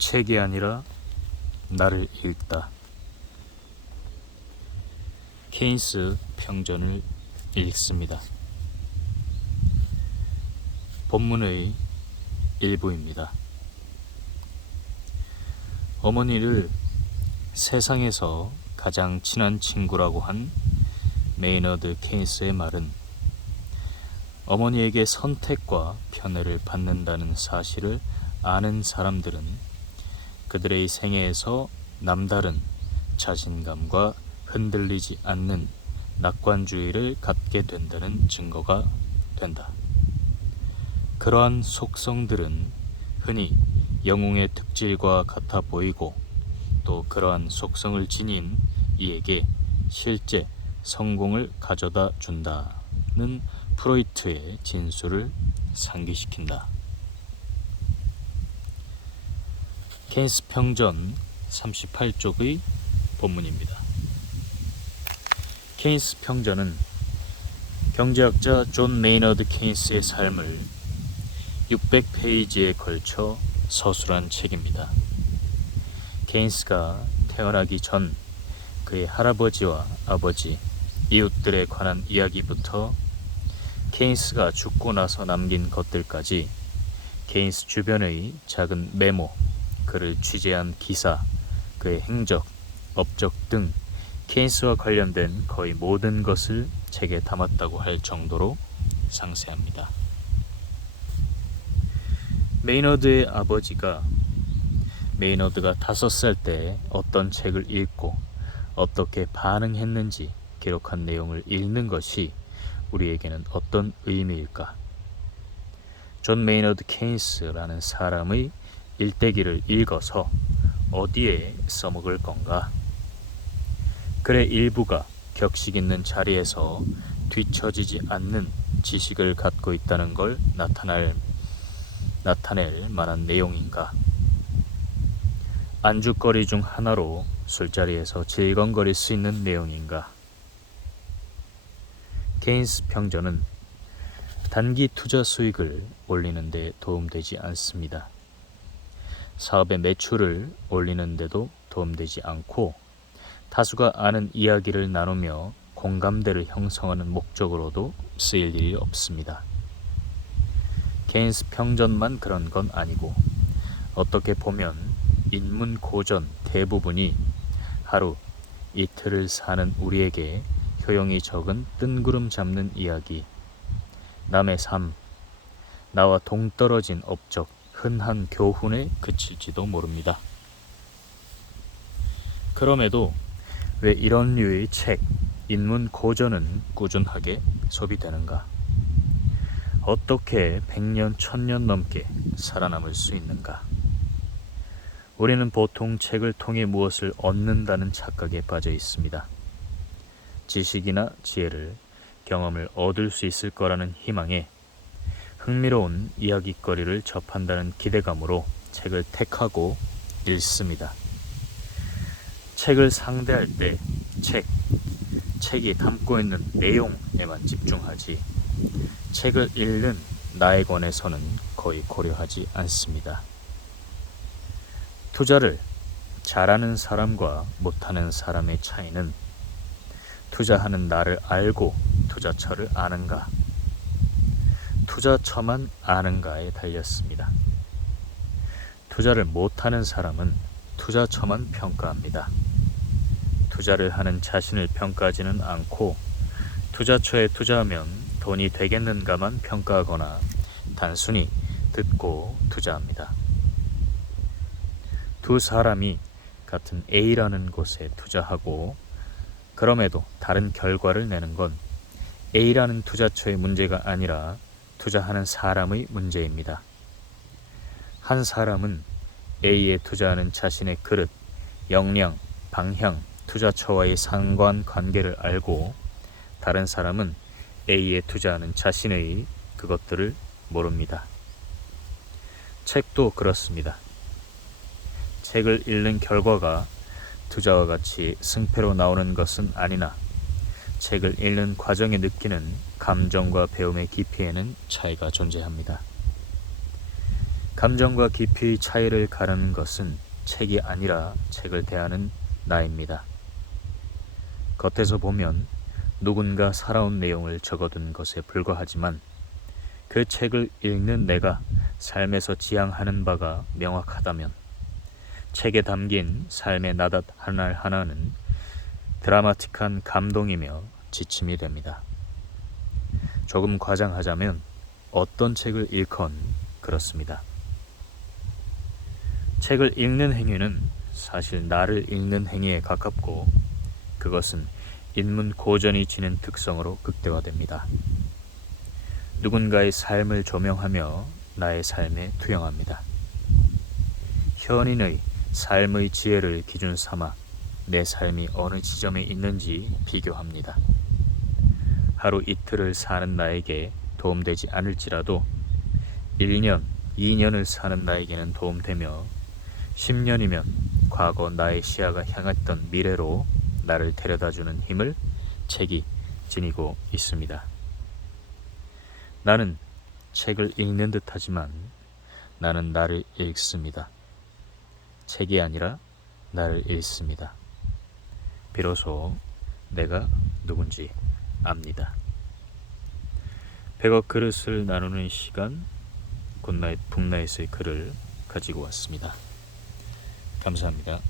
책이 아니라 나를 읽다. 케인스 평전을 읽습니다. 본문의 일부입니다. 어머니를 세상에서 가장 친한 친구라고 한 메이너드 케인스의 말은 어머니에게 선택과 편애를 받는다는 사실을 아는 사람들은 그들의 생애에서 남다른 자신감과 흔들리지 않는 낙관주의를 갖게 된다는 증거가 된다. 그러한 속성들은 흔히 영웅의 특질과 같아 보이고 또 그러한 속성을 지닌 이에게 실제 성공을 가져다 준다는 프로이트의 진술을 상기시킨다. 케인스 평전 38쪽의 본문입니다. 케인스 평전은 경제학자 존 메이너드 케인스의 삶을 600페이지에 걸쳐 서술한 책입니다. 케인스가 태어나기 전 그의 할아버지와 아버지, 이웃들에 관한 이야기부터 케인스가 죽고 나서 남긴 것들까지 케인스 주변의 작은 메모, 그를 취재한 기사, 그의 행적, 업적 등 케인스와 관련된 거의 모든 것을 책에 담았다고 할 정도로 상세합니다. 메이너드의 아버지가 메이너드가 5살 때 어떤 책을 읽고 어떻게 반응했는지 기록한 내용을 읽는 것이 우리에게는 어떤 의미일까? 존 메이너드 케인스라는 사람의 일대기를 읽어서 어디에 써먹을 건가? 글의 일부가 격식 있는 자리에서 뒤처지지 않는 지식을 갖고 있다는 걸 나타낼 만한 내용인가? 안주거리 중 하나로 술자리에서 질겅거릴 수 있는 내용인가? 케인스 평전은 단기 투자 수익을 올리는 데 도움되지 않습니다. 사업의 매출을 올리는 데도 도움되지 않고 다수가 아는 이야기를 나누며 공감대를 형성하는 목적으로도 쓰일 일이 없습니다. 케인스 평전만 그런 건 아니고 어떻게 보면 인문 고전 대부분이 하루 이틀을 사는 우리에게 효용이 적은 뜬구름 잡는 이야기, 남의 삶, 나와 동떨어진 업적, 흔한 교훈에 그칠지도 모릅니다. 그럼에도 왜 이런 류의 책, 인문 고전은 꾸준하게 소비되는가? 어떻게 100년, 1000년 넘게 살아남을 수 있는가? 우리는 보통 책을 통해 무엇을 얻는다는 착각에 빠져 있습니다. 지식이나 지혜를, 경험을 얻을 수 있을 거라는 희망에 흥미로운 이야깃거리를 접한다는 기대감으로 책을 택하고 읽습니다. 책을 상대할 때 책이 담고 있는 내용에만 집중하지 책을 읽는 나에 관해서는 거의 고려하지 않습니다. 투자를 잘하는 사람과 못하는 사람의 차이는 투자하는 나를 알고 투자처를 아는가, 투자처만 아는가에 달렸습니다. 투자를 못하는 사람은 투자처만 평가합니다. 투자를 하는 자신을 평가하지는 않고 투자처에 투자하면 돈이 되겠는가만 평가하거나 단순히 듣고 투자합니다. 두 사람이 같은 A라는 곳에 투자하고 그럼에도 다른 결과를 내는 건 A라는 투자처의 문제가 아니라 투자하는 사람의 문제입니다. 한 사람은 A에 투자하는 자신의 그릇, 역량, 방향, 투자처와의 상관관계를 알고 다른 사람은 A에 투자하는 자신의 그것들을 모릅니다. 책도 그렇습니다. 책을 읽는 결과가 투자와 같이 승패로 나오는 것은 아니나 책을 읽는 과정에 느끼는 감정과 배움의 깊이에는 차이가 존재합니다. 감정과 깊이의 차이를 가르는 것은 책이 아니라 책을 대하는 나입니다. 겉에서 보면 누군가 살아온 내용을 적어둔 것에 불과하지만 그 책을 읽는 내가 삶에서 지향하는 바가 명확하다면 책에 담긴 삶의 나닷 하나하나는 드라마틱한 감동이며 지침이 됩니다. 조금 과장하자면 어떤 책을 읽건 그렇습니다. 책을 읽는 행위는 사실 나를 읽는 행위에 가깝고 그것은 인문 고전이 지닌 특성으로 극대화됩니다. 누군가의 삶을 조명하며 나의 삶에 투영합니다. 현인의 삶의 지혜를 기준 삼아 내 삶이 어느 지점에 있는지 비교합니다. 하루 이틀을 사는 나에게 도움되지 않을지라도 1년, 2년을 사는 나에게는 도움되며 10년이면 과거 나의 시야가 향했던 미래로 나를 데려다주는 힘을 책이 지니고 있습니다. 나는 책을 읽는 듯하지만 나는 나를 읽습니다. 책이 아니라 나를 읽습니다. 비로소 내가 누군지 압니다. 100억 그릇을 나누는 시간, 굿나잇 북나잇의 글을 가지고 왔습니다. 감사합니다.